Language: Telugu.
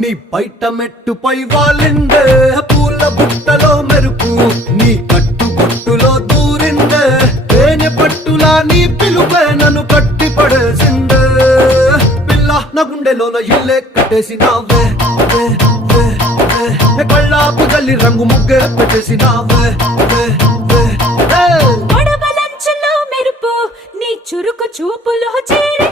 నీ బయట మెట్టుపై వాలిందే పూల బుట్టలో మెరుపు నీ కట్టు బొట్టులో దూరిందే తేనె పట్టులా నీ పిలుపే నన్ను కట్టి పడేసిందే పిల్ల నా గుండెలోన ఇల్లే కట్టేసినావే కళ్ళాపు గల్లి రంగు ముగ్గే పెట్టేసినావే మెరుపు నీ చురుకు చూపులో చేర